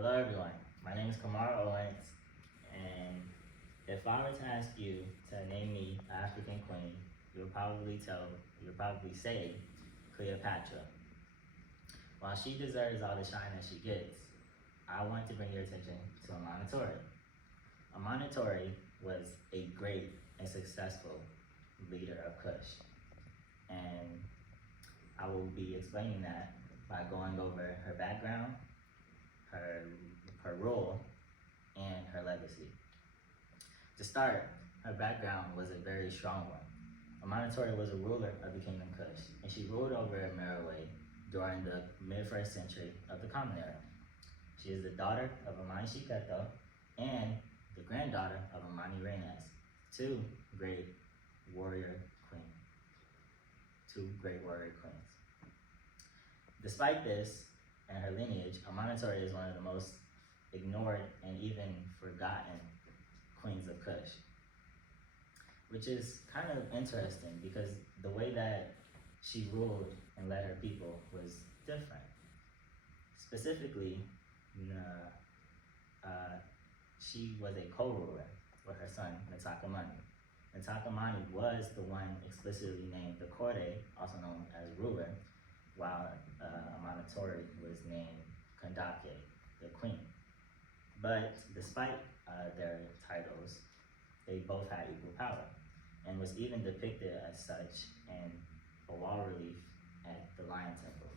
Hello everyone, my name is Kamar Owens, and if I were to ask you to name me an African queen, you'll probably say Cleopatra. While she deserves all the shine that she gets, I want to bring your attention to Amanitore. Amanitore was a great and successful leader of Kush, and I will be explaining that by going over her background, her, her role, and her legacy. To start, her background was a very strong one. Amanitore was a ruler of the Kingdom Kush, and she ruled over Meroe during the mid-1st century of the Common Era. She is the daughter of Amani Shiketo and the granddaughter of Amani Reines, two great warrior queens. Despite this and her lineage, Amanitore is one of the most ignored and even forgotten queens of Kush, which is kind of interesting because the way that she ruled and led her people was different. Specifically, she was a co-ruler with her son, Ntakamani. Ntakamani was the one explicitly named the Kore, also known as ruler, while Amanitore was named Kandake, the queen. But despite their titles, they both had equal power and was even depicted as such in a wall relief at the Lion Temple.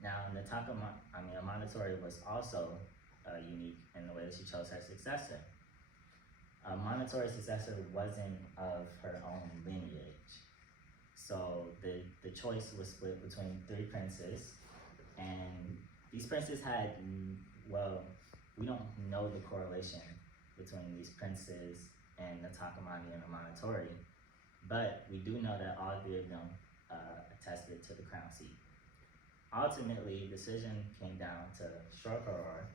Now, Amanitore was also unique in the way that she chose her successor. Amanitore's successor wasn't of her own lineage. So the choice was split between 3 princes, and these princes had, well, we don't know the correlation between these princes and Ntakamani and Amanitore, but we do know that all 3 of them attested to the crown seat. Ultimately, the decision came down to Shorkaror,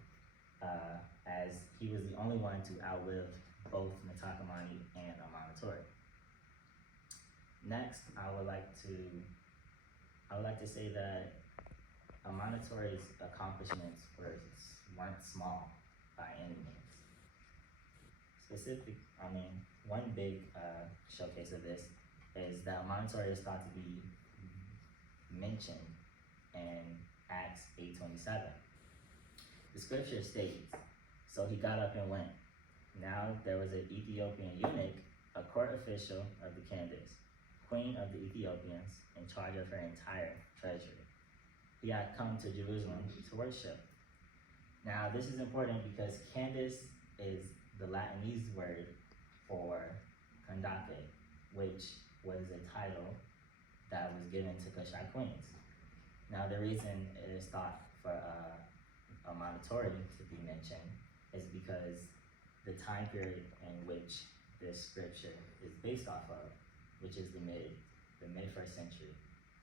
as he was the only one to outlive both Ntakamani and Amanitore. Next, I would like to say that Amanitore's accomplishments weren't small by any means. One big showcase of this is that Amanitore is thought to be mentioned in Acts 8:27. The scripture states, "So he got up and went. Now there was an Ethiopian eunuch, a court official of the Candace, queen of the Ethiopians, in charge of her entire treasury. He had come to Jerusalem to worship." Now this is important because Candace is the Latinese word for Kandake, which was a title that was given to Kushite queens. Now the reason it is thought for Amanitore to be mentioned is because the time period in which this scripture is based off of, which is the mid-1st century,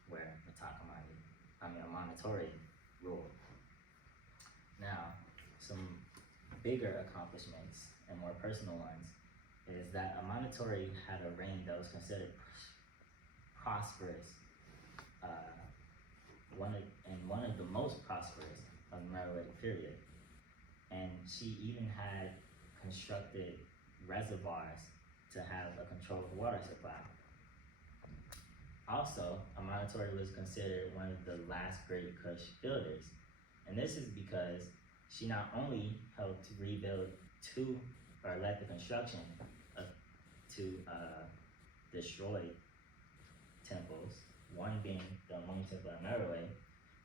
where Amanitore ruled. Now, some bigger accomplishments and more personal ones is that Amanitore had a reign that was considered prosperous, one of the most prosperous of the Meroitic period. And she even had constructed reservoirs to have a controlled water supply. Also, Amanitore was considered one of the last great Kush builders. And this is because she not only helped rebuild led the construction of 2 destroyed temples, one being the Amun Temple at Meroe,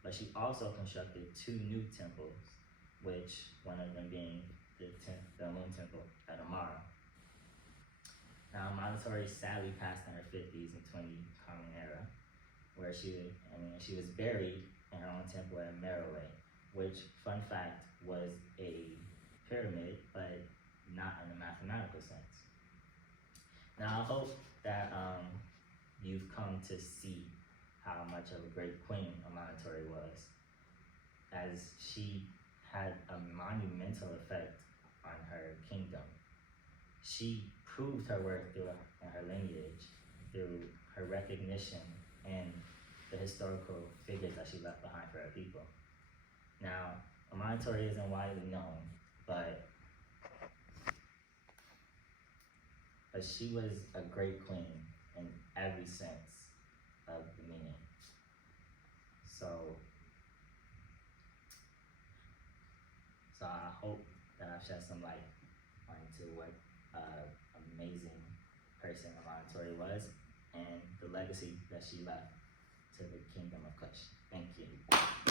but she also constructed 2 new temples, which one of them being the Amun Temple at Amara. Now, Amanitore sadly passed in her 50s in 20 Common Era, where she was buried in her own temple at Meroe, which, fun fact, was a pyramid, but not in a mathematical sense. Now, I hope that you've come to see how much of a great queen Amanitore was, as she had a monumental effect on her kingdom. She proved her worth through her lineage, through her recognition and the historical figures that she left behind for her people. Now, Amanitore isn't widely known, but she was a great queen in every sense of the meaning. So I hope that I've shed some light onto what amazing person Amanitore was and the legacy that she left to the kingdom of Kush. Thank you.